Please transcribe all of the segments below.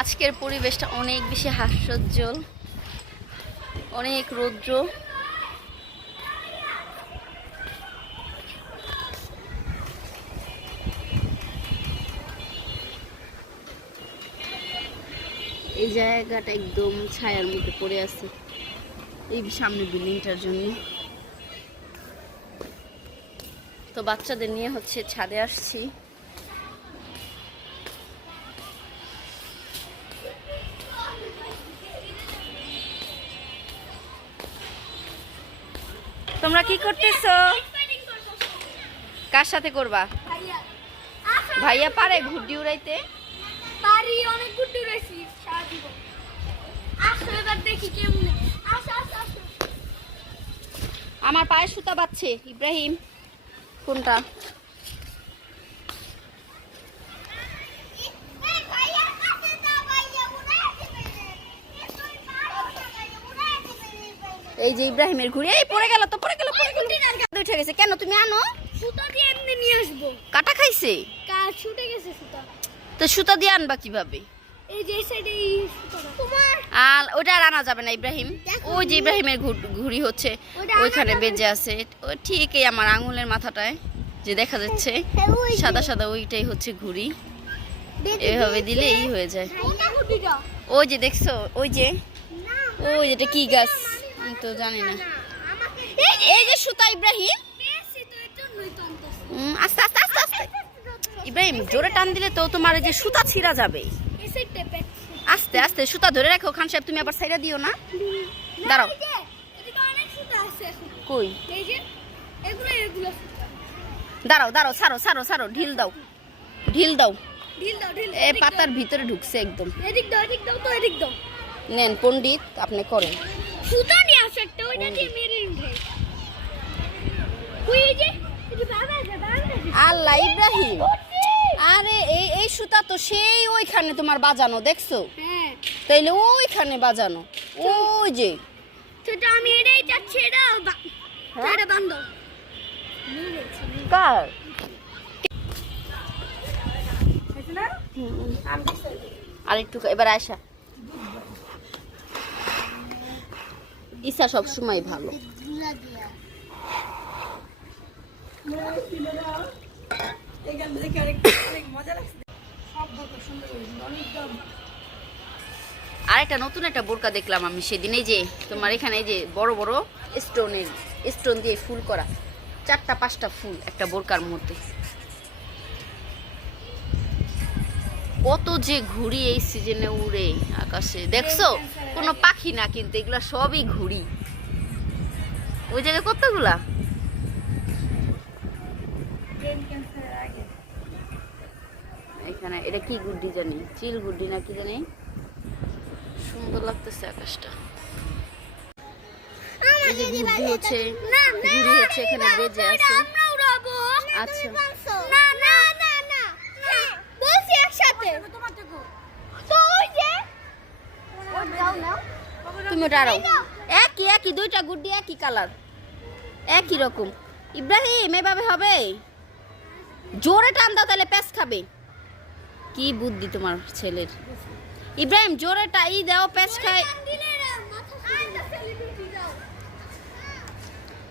আজকের পরিবেশটা অনেক বেশি হাস্যোজ্জ্বল, অনেক রৌদ্র। এই জায়গাটা একদম ছায়ার মধ্যে পড়ে আছে এই সামনে বিল্ডিংটার জন্য। তো বাচ্চাদের নিয়ে হচ্ছে ছাদে আসছি। তোমরা কি করতেছো? কার সাথে করবা? ভাইয়া পারে ঘুড়ি উড়াইতে? পারি, অনেক ঘুড়ি উড়াইছি সারা জীবন। আসো এবার দেখি কেমনে। আসো আসো আসো। আমার পায়ে সুতা বাঁধছে। ইব্রাহিম কোনটা? এই যে ইব্রাহিমের ঘুড়ি। এই পড়ে গেল তো, পড়ে গেল উঠে গেছে। কেন তুমি আনো? সুতা দিয়ে এমনি নিয়ে আসবো। কাটা খাইছে? কাট ছুটে গেছে সুতা। তো সুতা দিয়ে আনবা কিভাবে? এই যে সাইডে এই সুতাটা তোমার। আর ওটা আর আনা যাবে না ইব্রাহিম। ওই যে ইব্রাহিমের ঘুড়ি হচ্ছে ওইখানে বেজে আছে। ও ঠিক এই আমার আঙুলের মাথাটায় যে দেখা যাচ্ছে সাদা সাদা, ওইটাই হচ্ছে ঘুড়ি। এভাবে দিলে এই হয়ে যায়। ওই যে দেখছো, ওই যে ওই যেটা কি গাছ আমি তো জানি না। এই যে সুতা ইব্রাহিম। আস্তে আস্তে আস্তে আস্তে ইব্রাহিম, জোরে টান দিলে তো তোমার এই যে সুতা ছিঁড়া যাবে। আস্তে আস্তে সুতা ধরে রাখো। খান সাহেব তুমি আবার ছাইড়া দিও না। দাঁড়াও। কই? দাঁড়াও দাঁড়াও, ছাড়ো ছাড়ো ছাড়ো, ঢিল দাও ঢিল দাও। এ পাতার ভিতরে ঢুকছে একদম। নেন পণ্ডিত, আপনি করেন। সুতা নিয়ে আসো একটা, ওইটা দিয়ে মেরে উঠে। ওই যে আল্লাহ ইব্রাহিম, আরে এই সুতা তো সেই ওইখানে তোমার বাজানো, দেখছো? হ্যাঁ, তাইলে ওইখানে বাজানো। ওই যে সেটা আমি এটাই চাচ্ছি। এটা এটা বান্ধব কার? আর একটু এবার আয়সা। ঈশা সব সময় ভালো। আরেকটা নতুন একটা বোরকা দেখলাম আমি সেদিন। এই যে তোমার এখানে এই যে বড় বড় স্টোন দিয়ে ফুল করা 4টা 5টা ফুল একটা বোরকার মধ্যে। কত যে ঘুড়ি এই সিজনে উড়ে আকাশে, দেখছো? কোনো পাখি না কিন্তু, এগুলা সবই ঘুড়ি। ওই জায়গায় কতগুলা। এখানে এটা কি গুড্ডি জানি, চিল গুড্ডি না কি জানি। সুন্দর লাগতেছে আকাশটা। এই যে গুড্ডি হচ্ছে, ঘুড়ি হচ্ছে এখানে বেজে আছে। আচ্ছা না না না না বলছি একসাথে। তো ওই যে তুমি দাঁড়াও। একই একই, 2টা গুড্ডি একই কালার, একই রকম। ইব্রাহিম এভাবে হবে? জোরে টান দাও, তাহলে প্যাঁচ খাবে। কি বুদ্ধি তোমার ছেলের। ইব্রাহিম জোরে টাই দাও, প্যাঁচ খায়।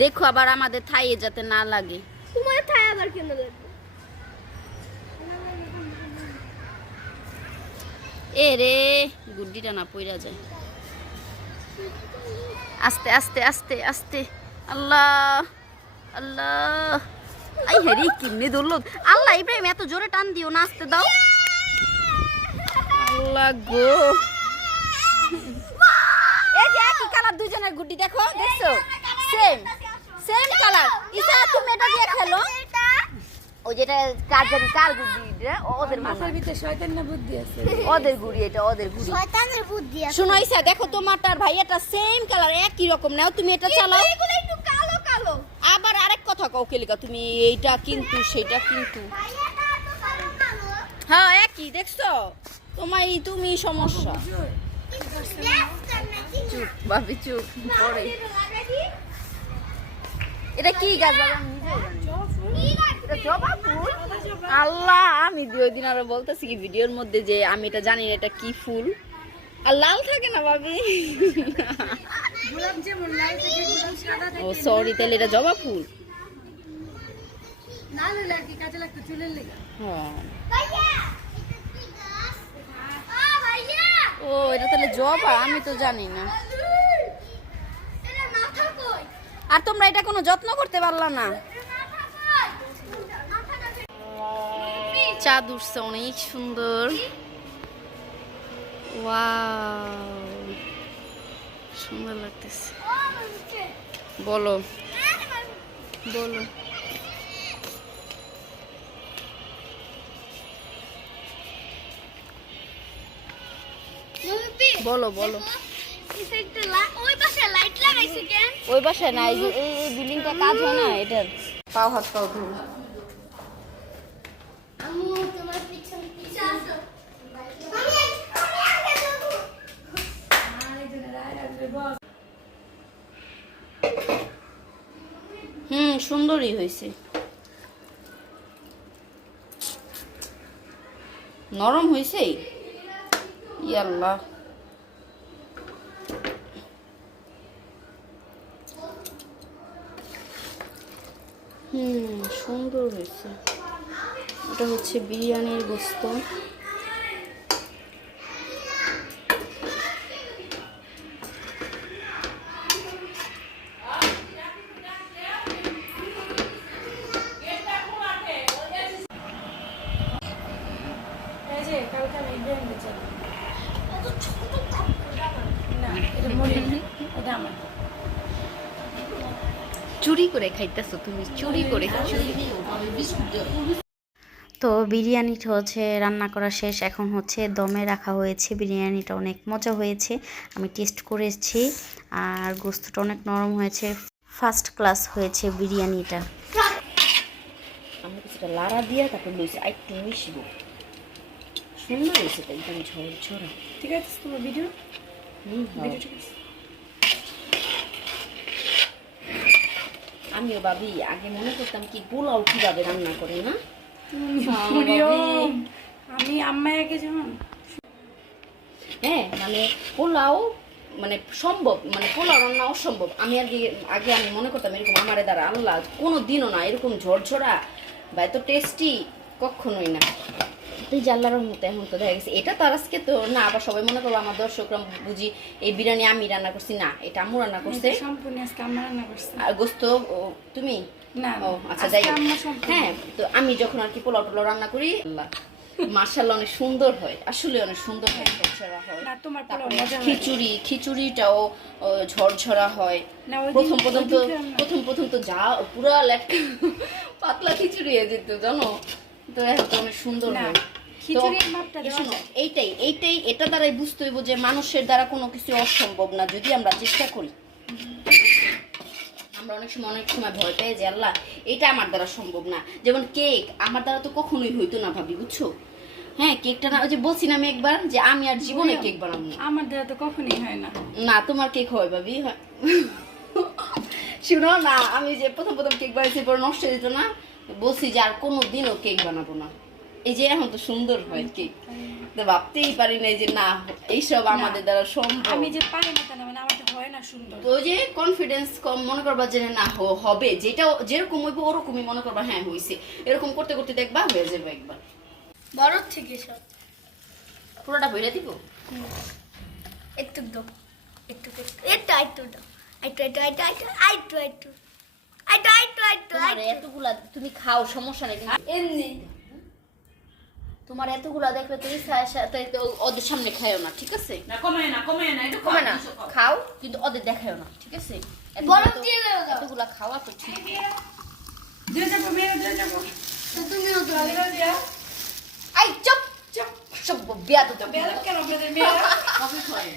দেখো আবার আমাদের থাইয়ে যাতে না লাগে। তোমার থাই আবার কেন লাগবে? এ রে, গুড্ডিটা না পইরা যায়। আস্তে আস্তে আস্তে আস্তে। আল্লাহ আল্লাহ, আই হেরি কিমনে ধরলো। আল্লাহ ইব্রাহিম এত জোরে টান দিও না, আস্তে দাও। আল্লাহ গো, এই যে একই কালার দুজনের গুড্ডি, দেখো দেখছো? Same same colour. ইসা তুমি এটা দিয়ে খেলো। ওই যেটা কাজের কাল গুড্ডি, ওদের মাথার ভিতরে শয়তানের বুদ্ধি আছে। ওদের গুড়ি এটা, ওদের গুড়ি শয়তানের বুদ্ধি আছে। শুনো ইসা, দেখো তোমারটার ভাইয়াটা সেম কালার, একই রকম। নাও তুমি এটা চালাও। এগুলো একটু কালো কালো। আবার আরেক কথা কও কেলিকা, তুমি এইটা কিন্তু সেটা কিন্তু। হ্যাঁ একই, দেখছো? তুমি সমস্যা। চুপ ভাবি চুপ, পরে এটা কি গাছ বাবা আমি নিজেও জানি না। এটা জবা ফুল? আল্লাহ, আমি ওই দিন আরো বলতেছি কি ভিডিওর মধ্যে যে আমি এটা জানি না এটা কি ফুল। আর লাল থাকে না ভাবি? ও সরি, তাহলে এটা জবা ফুল। ও এটা তাহলে জবা, আমি তো জানি না। আর তোমরা এটা কোনো যত্ন করতে পারলা না? চাঁদ উঠছে অনেক সুন্দর। ওয়াও, সুন্দর লাগতেছে। বলো বলো। বলো বলো। ওই বাসায় না, এই বিল্ডিংটা কাজ হয় না, এটার পাও হাত পাও ধরো। সুন্দরই হয়েছে, নরম হয়েছে। ইয়াল্লাহ, সুন্দর হয়েছে। এটা হচ্ছে বিরিয়ানির গোস্ত। চুরি করে খাইতেছো তুমি, চুরি করে। তো বিরিয়ানিটা হচ্ছে রান্না করা শেষ, এখন হচ্ছে দমে রাখা হয়েছে। বিরিয়ানিটা অনেক মজা হয়েছে, আমি টেস্ট করেছি। আর গোস্তটা অনেক নরম হয়েছে, ফার্স্ট ক্লাস হয়েছে বিরিয়ানিটা। আমি কিছুটা লাড়া দিয়ে তারপর লইছি, একটু মিশিব। সুন্দর হয়েছে, তো একদম ঝরঝরা। ঠিক আছে তোমার ভিডিও? আমিও ভাবি আগে মনে করতাম কি পোলাও কিভাবে রান্না করে না। আমি আম্মাকে যেমন মানে পোলাও মানে সম্ভব, মানে পোলাও রান্না অসম্ভব। আমি আগে আমি মনে করতাম এরকম আমার দ্বারা আল্লাহ কোনো দিনও না এরকম ঝরঝরা বা এত টেস্টি কখনোই না। তুই জাল্লার মতো এখন তো দেখা গেছে এটা তো আজকে তো না, আবার সবাই মনে করবো আমার দর্শকরা বুঝি এই বিরিয়ানি আমি রান্না করছি। না, এটা আম্মু রান্না করছে সম্পূর্ণ আজকে আম্মা রান্না করছে। আর গোস্ত তুমি? না, ও আচ্ছা, যাই। হ্যাঁ, তো আমি যখন আর কি পোলাও টোলাও রান্না করি আল্লাহ মাশাআল্লাহ অনেক সুন্দর হয়, আসলে অনেক সুন্দর হয়, ঝরঝরা হয়। খিচুড়িটাও ঝরঝরা হয়। প্রথম তো যা পুরা পাতলা খিচুড়ি হয়ে যেত জানো, তো এখন তো অনেক সুন্দর হয়। এইটাই এটা দ্বারাই বুঝতে হইব যে মানুষের দ্বারা কোনো কিছু অসম্ভব না যদি আমরা চেষ্টা করি। আমরা অনেক সময় ভয় পাই যে আল্লাহ এটা আমার দ্বারা সম্ভব না। যেমন কেক আমার দ্বারা তো কখনোই হইতো না ভাবি, বুঝছো? হ্যাঁ, কেকটা না, ওই যে বলছি না আমি একবার যে আমি আর জীবনে কেক বানাবো না। আমার দ্বারা তো কখনোই হয় না। না, তোমার কেক হয় ভাবি। শুনো না, আমি যে প্রথম কেক বানাইছি পরে নষ্ট হয়ে যেত না, বলছি যে আর কোনোদিনও কেক বানাবো না। এই যে এখন তো সুন্দর হয় কেক, তো ভাবতেই পারি না যে না এইসব আমাদের দ্বারা সম্ভব। আমি যে পারি না তা না, মানে আমার তো হয় না সুন্দর। তো যে কনফিডেন্স কম মনে করবা যে না হবে, যেটা যেরকম হইব ওরকমই মনে করবা হ্যাঁ হইছে। এরকম করতে করতে দেখবা হয়ে যাবে একবার। বড় থেকে সব পুরোটা ভরে দিব। একটু দাও, একটু এটা একটু দাও, এতগুলা তুমি খাও, সমস্যা নেই। এমনি তোমার এতগুলা দেখলে তুমি ওদের সামনে খাইও না, ঠিক আছে? না কমে না খাও, কিন্তু ওদের দেখাইও না, ঠিক আছে? বরফ দিয়ে দাও। এতগুলা খাওয়া তো ঠিক। দিয়ে যাবো মেয়ে, দিয়ে যাবো। তো তুমিও দাও। আই চুপ চুপ সব বিয়া তো বেলা কেন আপনাদের মেয়েরা কফি খায়?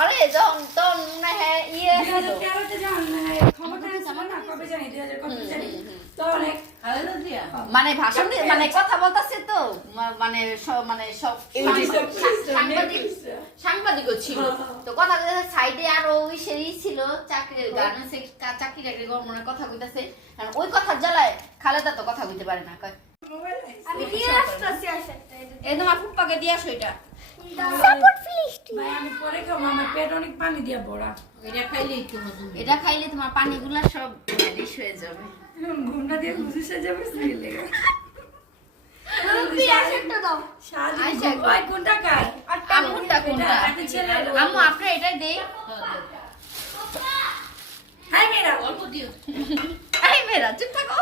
আরে যখন তখন মনে হয় ইয়ে 2013 তে জান না ক্ষমতা আছে না, কবে জানি 2000 কবে জানি তো অনেক খালেদা জিয়া মানে ভাষণ মানে কথা বলতেছে তো মানে সব সাংবাদিকও ছিল তো কথা কইতাছে সাইডে আরো ওই সেই ছিল চাকরির গার্মেন্টসে চাকরি মানে কথা কইতাছে কারণ ওই কথার জ্বালায় খালেদা তো কথা কইতে পারে না কয় আমি দিয়ে আসতেছি আশাটা এই তোমার ফুপ্পাকে দিয়ে আসো এটা সাপোর্ট প্লিজ ভাই আমি পরে খাবো আমার পেট অনেক পানি দিয়ে ভরা এটা খাইলে তোমার পানিগুলা সব রিলিজ হয়ে যাবে ঘুমটা দিয়ে খুশি সেজে বসে গেলে তুমি আশাটা দাও শাহজি ভাই কোনটা কার আমুরটা কোনটা একটা ছেলে আম্মু আপনার এটাই দেই হাই মেরা এই মেরা চুপ থাকো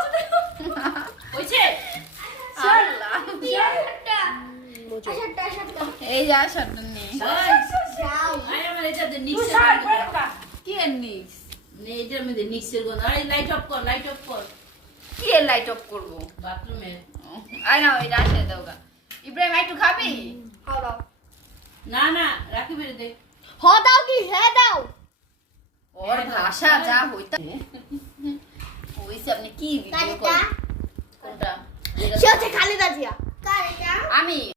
হইছে আল্লাহ আশাটা এই যা শটটা নেই যাও তুষার বড়কা কি এর নিক্স কি এর লাইট অফ করবো আয় না ওই রাখে দাও গা ইব্রাহিম একটু খাবি হাও দাও না না রাখি বেরে দে হ দাও কি হ্যাঁ দাও ওর ভাষা যা হইতা হইছে আপনি কি ভিডিও কারিটা কোনটা সে হচ্ছে খালেদা জিয়া কারিটা আমি